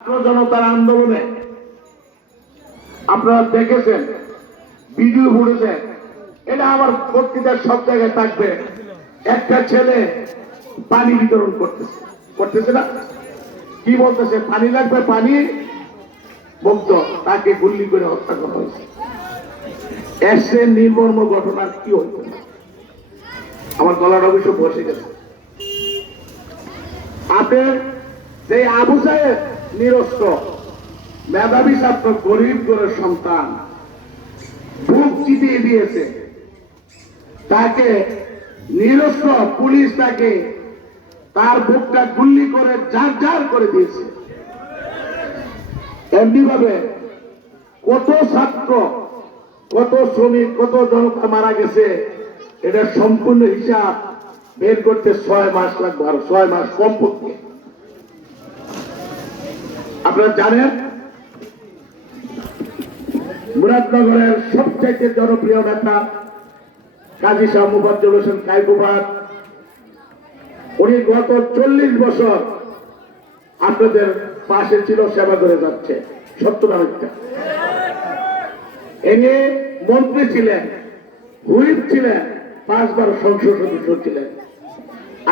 জনতার আন্দোলনে আপনারা দেখেছেন, ভিডিও এটা আমার বক্তৃতার সব জায়গায় থাকবে। একটা ছেলে পানি বিতরণ করতেছে। করতেছে না? কি বলতেছে? পানি লাগবে, পানি? তাকে গুল্লি করে হত্যা করা হয়েছে। এসে নির্মর্ম ঘটনা কি হইত? আমার গলার অবশ্য বসে গেছে। আপনি যে আবু সাহেব নিরস্ত। মেধাবী ছাত্র গরিব করে সন্তান। বুক চিতিয়ে দিয়েছে। তাকে নিরস্ত পুলিশ তাকে তার বুকটা গুল্লি করে ঝাড় ঝাড় করে দিয়েছে। এমনি ভাবে কত ছাত্র, কত শ্রমিক, কত জনতা মারা গেছে, এটা সম্পূর্ণ হিসাব বের করতে ছয় মাস লাগবে, আর ছয় মাস কমপক্ষে। আপনারা জানেন, মুরাদনগরের সবচাইতে জনপ্রিয় নেতা কাজী শাহ মুফাজ্জল হোসেন কাইকুবাদ উনি গত চল্লিশ বছর আপনাদের পাশে ছিল, সেবা করে যাচ্ছে। সত্য না মিথ্যা। এনে মন্ত্রী ছিলেন, হুইপ ছিলেন, পাঁচবার সংসদ সদস্য ছিলেন।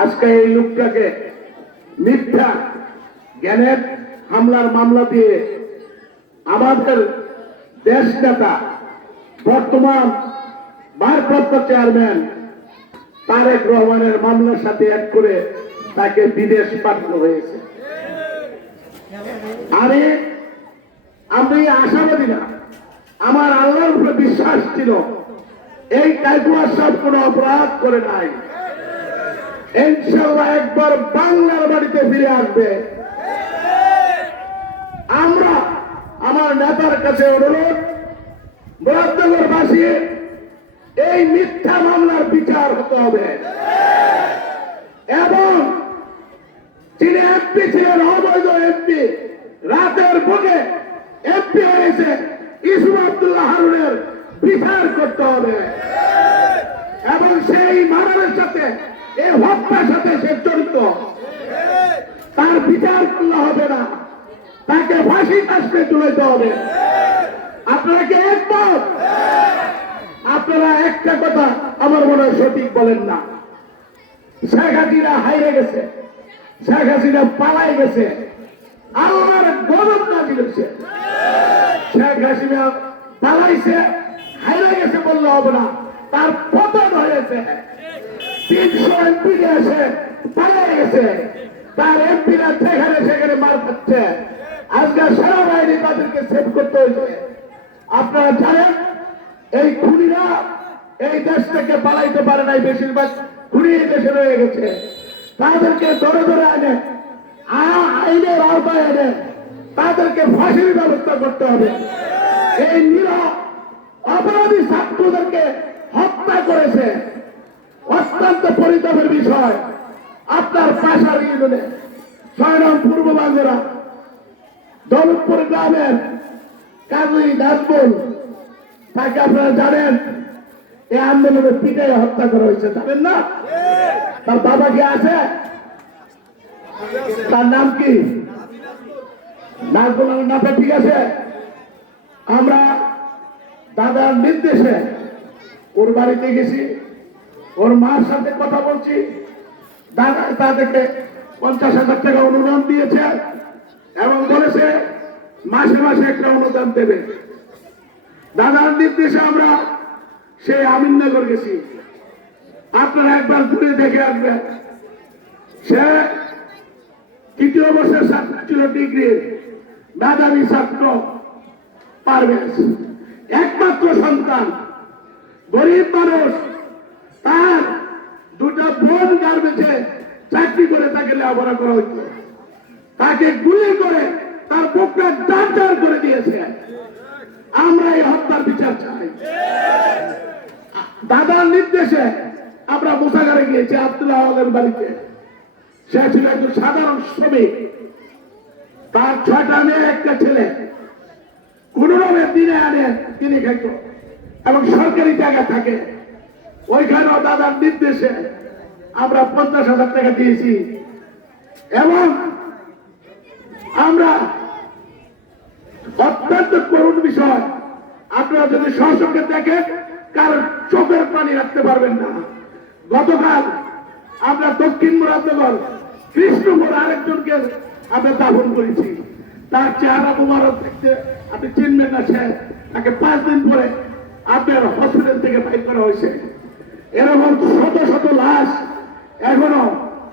আজকে এই লোকটাকে মিথ্যা জ্ঞানের হামলার মামলা দিয়ে আমাদের দেশ নেতা, বর্তমান ভারপ্রাপ্ত চেয়ারম্যান তারেক রহমানের মামলার সাথে এক করে তাকে বিদেশ পাঠানো হয়েছে। আমি আমি আশাবাদী না। আমার আল্লাহর উপরে বিশ্বাস ছিল, এই কাইকুয়ার সব কোনো অপরাধ করে নাই। ইনশাল্লাহ একবার বাংলার বাড়িতে ফিরে আসবে। আমরা আমার নেতার কাছে অনুরোধ মুরাদনগরবাসী এই মিথ্যা মামলার বিচার হতে হবে। এবং যিনি এমপি ছিলেন, অবৈধ এমপি, রাতের বুকে এমপি হয়েছে ইসুফ আব্দুল্লাহ হারুনের বিচার করতে হবে। এবং সেই মানবের সাথে, এই হত্যার সাথে সে জড়িত। তার বিচার করলে হবে না। তাকে ফাঁসি কাশতে তুলেতে হবে। আপনারা কি একমত? আপনারা একটা কথা আমার মনে হয় সঠিক বলেন না। শেখ হাসিনা হাইরে গেছে। শেখ হাসিনা পালাই গেছে। আল্লাহর গরম নাজিল হয়েছে। শেখ হাসিনা পালাইছে, হাইরে গেছে বললে হবে না। তার পতন হয়েছে। তিনশো এমপি এসে পালাই গেছে। তার এমপিরা সেখানে সেখানে মার খাচ্ছে। আজকে সারা বাহিনী তাদেরকে সেভ করতে হয়েছে। আপনারা জানেন, এই খুনিরা এই দেশ থেকে পালাইতে পারে নাই বেশিরভাগ খুনি এই দেশে রয়ে গেছে। তাদেরকে ধরে ধরে আনে আইনের আওতায় এনে তাদেরকে ফাঁসির ব্যবস্থা করতে হবে। এই নিরা অপরাধী ছাত্রদেরকে হত্যা করেছে। অত্যন্ত পরিতাপের বিষয়। আপনার পাশার ইউনিয়নে। ছয় নং পূর্ব বাঙ্গুরা দৌলতপুর গ্রামের কাজী নাজমুল, তাকে আপনারা জানেন, এই আন্দোলনে পিটাই হত্যা করা হয়েছে, জানেন না? তার বাবা কি আছে? তার নাম কি? আমার নামটা ঠিক আছে? আমরা দাদার নির্দেশে ওর বাড়িতে গেছি, ওর মার সাথে কথা বলছি। দাদা তাদেরকে পঞ্চাশ হাজার টাকা অনুদান দিয়েছে এবং বলেছে মাসে মাসে একটা অনুদান দেবে। দাদার নির্দেশে আমরা সেই আমিননগর গেছি। আপনারা একবার ঘুরে দেখে আসবেন। সে তৃতীয় বর্ষের ছাত্র ছিল ডিগ্রির মেধাবী ছাত্র, পারভেজ। একমাত্র সন্তান। গরিব মানুষ। তার দুটা বোন গার্মেন্টে চাকরি করে তাকে লেখাপড়া করা হইত। তাকে গুলি করে তার বুকটা দাঁড় করে দিয়েছে। আমরা এই হত্যার বিচার চাই। দাদার নির্দেশে আমরা মুসাগারে গিয়েছি আব্দুল্লাহ আওয়ালের বাড়িতে। সে ছিল একজন সাধারণ শ্রমিক। তার ছয়টা মেয়ে, একটা ছেলে। কোন রকমের দিনে আনে তিনি খাইত। এবং সরকারি জায়গা থাকে। ওইখানেও দাদার নির্দেশে আমরা পঞ্চাশ হাজার টাকা দিয়েছি। এবং আমরা অত্যন্ত বিষয় আপনারা যদি সহসঙ্গে দেখেন কারণ চোখের পানি রাখতে পারবেন না। গতকাল আমরা দক্ষিণ মুরাদনগর, কৃষ্ণপুর আরেকজনকে আমরা দাফন করেছি। তার চেহারা মুবারক দেখতে আপনি চিনবেন না সে তাকে পাঁচ দিন পরে আপনার হসপিটাল থেকে বাইর করা হয়েছে। এরকম শত শত লাশ এখনও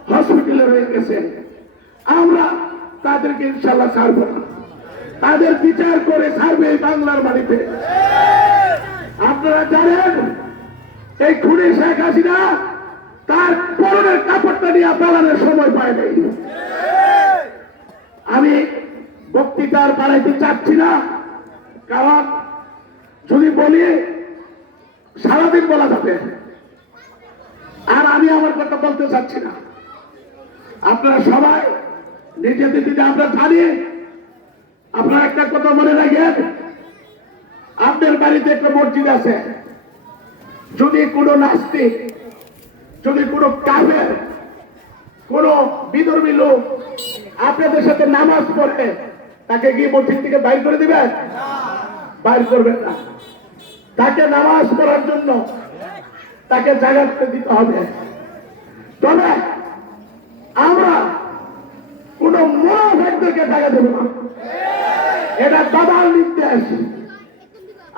হসপিটালে রয়ে গেছে। আমরা তাদেরকে ইনশাল্লাহ ছাড়ব না। তাদের বিচার করে ছাড়বে এই বাংলার বাড়িতে। আপনারা জানেন, এই খুনি শেখ হাসিনা তার পরনের কাপড়টা নিয়ে পালানোর সময় পায় নাই। আমি বক্তৃতার বাড়াইতে চাচ্ছি না, কারণ যদি বলি, সারাদিন বলা যাবে। আর আমি আমার কথা বলতে চাচ্ছি না। আপনারা সবাই নিজেদের দিদি আমরা জানি আপনারা একটা কথা মনে রাখেন? আপনার বাড়িতে একটা মসজিদ আছে। যদি কোনো নাস্তিক, যদি কোনো কাফের, কোন বিধর্মী লোক আপনাদের সাথে নামাজ পড়ে, তাকে গিয়ে মসজিদ থেকে বাইর করে দিবেন? বাইর করবেন না। তাকে নামাজ পড়ার জন্য তাকে করে দিতে হবে। তবে আমরা কোন মনোভাবদেরকে জায়গা দেব না। এটা দাদার নির্দেশ।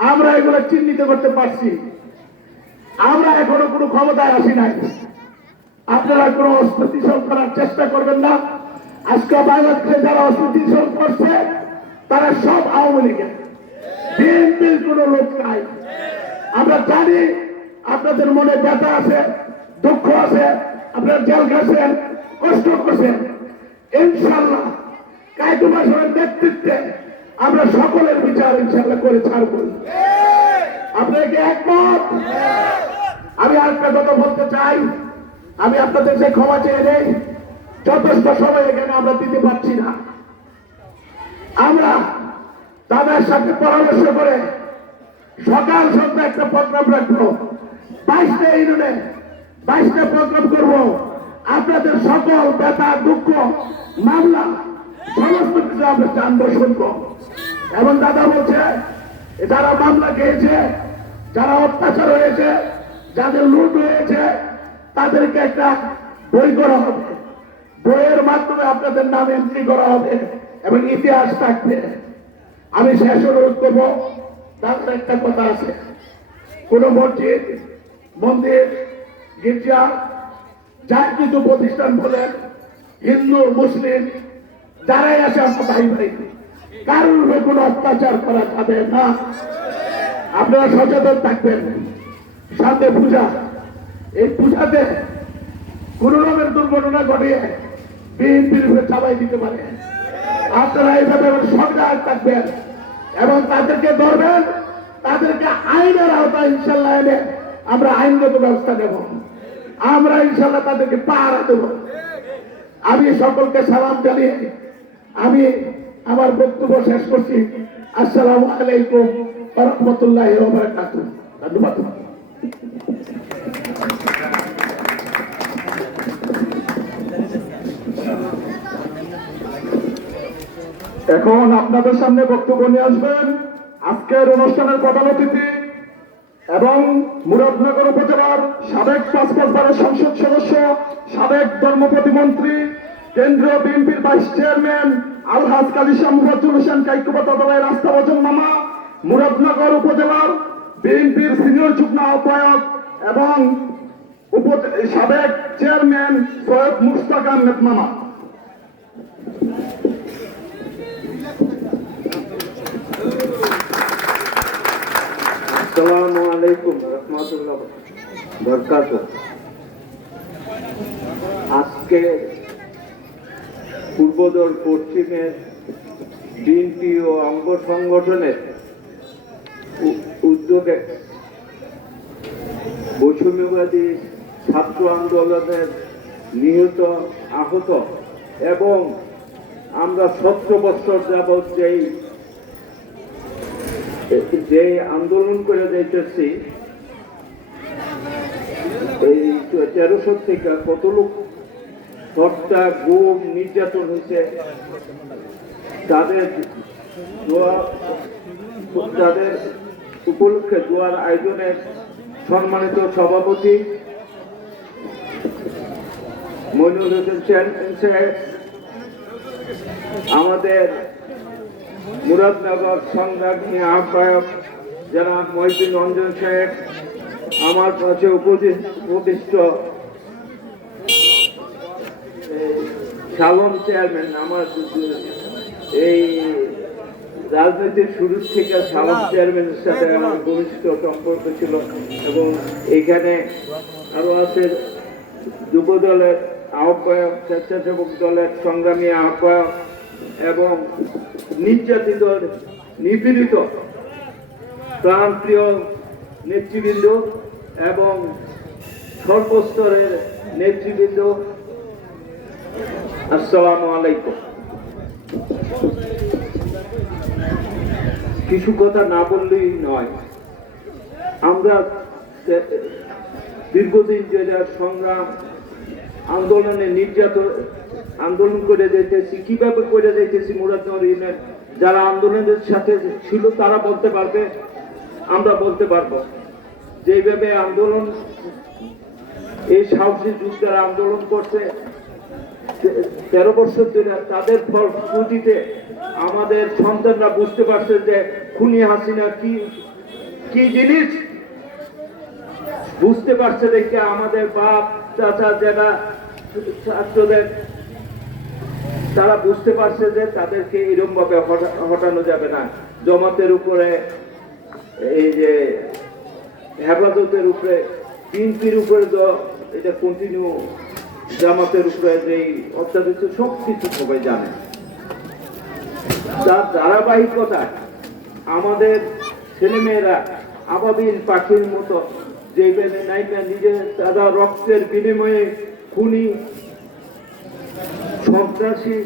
আমরা এগুলো চিহ্নিত করতে পারছি। আমরা এখনও কোনো ক্ষমতায় আসি নাই। আপনারা কোনো অস্থিতিশীল করার চেষ্টা করবেন না। আজকে বাংলাদেশে যারা অস্থিতিশীল করছে, তারা সব আওয়ামী লীগের। বিএনপির কোনো লোক নাই। আমরা জানি আপনাদের মনে ব্যথা আছে, দুঃখ আছে, আপনারা জেল গেছেন কষ্ট করছেন। ইনশাল্লাহ কায়দু বাসনের নেতৃত্বে আমরা সকলের বিচার ইনশাল্লাহ করে ছাড়ব। আপনারা কি একমত? আমি আরেকটা কথা বলতে চাই। আমি আপনাদের যে ক্ষমা চেয়ে নেই। যথেষ্ট সময় এখানে আমরা দিতে পারছি না। আমরা তাদের সাথে পরামর্শ করে সকাল সন্ধ্যা একটা প্রোগ্রাম রাখব। বাইশটা ইউনিয়নে বাইশটা প্রোগ্রাম করব। আপনাদের সকল ব্যথা দুঃখ মামলা সমস্ত কিছু আমরা জানব শুনব। এবং দাদা বলছে, যারা মামলা খেয়েছে, যারা অত্যাচার হয়েছে, যাদের লুট হয়েছে, তাদেরকে একটা বই করা হবে। বইয়ের মাধ্যমে আপনাদের নাম এন্ট্রি করা হবে এবং ইতিহাস থাকবে। আমি শেষ অনুরোধ করব তাদের একটা কথা আছে। কোন মসজিদ, মন্দির, গির্জা, যার কিছু প্রতিষ্ঠান বলেন, হিন্দু, মুসলিম, যারাই আছে আমরা ভাই ভাই কারোর উপরে কোনো অত্যাচার করা যাবে না। আপনারা সচেতন থাকবেন। সামনে পূজা। এই পূজাতে কোন রকমের দুর্ঘটনা ঘটিয়ে বিএনপির উপরে চাপাই দিতে পারে। আপনারা এইভাবে সজাগ থাকবেন এবং তাদেরকে ধরবেন, তাদেরকে আইনের আওতায় ইনশাল্লাহ এনে আমরা আইনগত ব্যবস্থা নেব। আমরা ইনশাল্লাহ তাদেরকে পাহারা দেব। আমি সকলকে সালাম জানিয়ে আমি আমার বক্তব্য শেষ করছি। আসসালামু আলাইকুম রহমতুল্লাহ ধন্যবাদ। এখন আপনাদের সামনে বক্তব্য নিয়ে আসবেন আজকের অনুষ্ঠানের প্রধান অতিথি এবং মুরাদনগর উপজেলার সাবেক পাঁচ পাঁচবারের সংসদ সদস্য, সাবেক ধর্ম প্রতিমন্ত্রী কেন্দ্রীয় বিএনপির ভাইস চেয়ারম্যান আলহাজ কাজী শাহ মুফাজ্জুল হোসেন কাইকুবাতাদলের রাস্তা বচন মামা, মুরাদনগর উপজেলার বিএনপির সিনিয়র যুগ্ম আহ্বায়ক এবং সাবেক চেয়ারম্যান সৈয়দ মুস্তাক আহমেদ মামা। আসসালামু আলাইকুম, রহমতুল্লাহ বরকাত আজকে পূর্বদল পশ্চিমের বিএনপি ও অঙ্গ সংগঠনের উদ্যোগে বৈষম্যবাদী ছাত্র আন্দোলনের নিহত আহত এবং আমরা সতেরো বছর যাবৎ যেই যে আন্দোলন করে যাইতেছি, এই তেরোশো থেকে কত লোক হত্যা গুম, নির্যাতন হয়েছে। তাদের তাদের উপলক্ষে দোয়ার আয়োজনে সম্মানিত সভাপতি মইনুল হোসেন আমাদের মুরাদনগর সংগ্রামী আহ্বায়ক জনাব মহিদিন রঞ্জন সাহেব, আমার কাছে উপদি- উপদিষ্ট এই সালন চেয়ারম্যান আমার এই রাজনীতির শুরু থেকে সালন চেয়ারম্যানের সাথে আমার ঘনিষ্ঠ সম্পর্ক ছিল এবং এখানে আরও আছে যুব দলের আহ্বায়ক স্বেচ্ছাসেবক দলের সংগ্রামী আহ্বায়ক এবং নির্যাতিত নিপীড়িত প্রাণপ্রিয় নেতৃবৃন্দ এবং সর্বস্তরের নেতৃবৃন্দ আসসালামু আলাইকুম। কিছু কথা না বললেই নয়। আমরা দীর্ঘদিন যেটা সংগ্রাম, আন্দোলনে নির্যাতন, আন্দোলন করে যেতেছি কীভাবে করে যেতেছি মুরাদনগর ইউনিয়ন, যারা আন্দোলনের সাথে ছিল তারা বলতে পারবে? আমরা বলতে পারব। যেভাবে আন্দোলন, এই সাহসী যারা আন্দোলন করছে তেরো বছর ধরে তাদের ফল ফলশ্রুতিতে আমাদের সন্তানরা বুঝতে পারছে যে খুনি হাসিনা কি কি জিনিস? বুঝতে পারছে দেখে আমাদের বাপ, চাচা যারা ছাত্রদের, তারা বুঝতে পারছে যে তাদেরকে এরকম ভাবে হটানো যাবে না। জমাতের উপরে, এই যে হেফাজতের উপরে, বিএনপির উপরে তো এটা কন্টিনিউ জামাতের উপরে যে অত্যাচার সব কিছু সবাই জানে। তার ধারাবাহিকতা আমাদের ছেলেমেয়েরা আবাবিল পাখির মতো যেখানে নাইকা নিজের তারা রক্তের বিনিময়ে খুনি, সন্ত্রাসী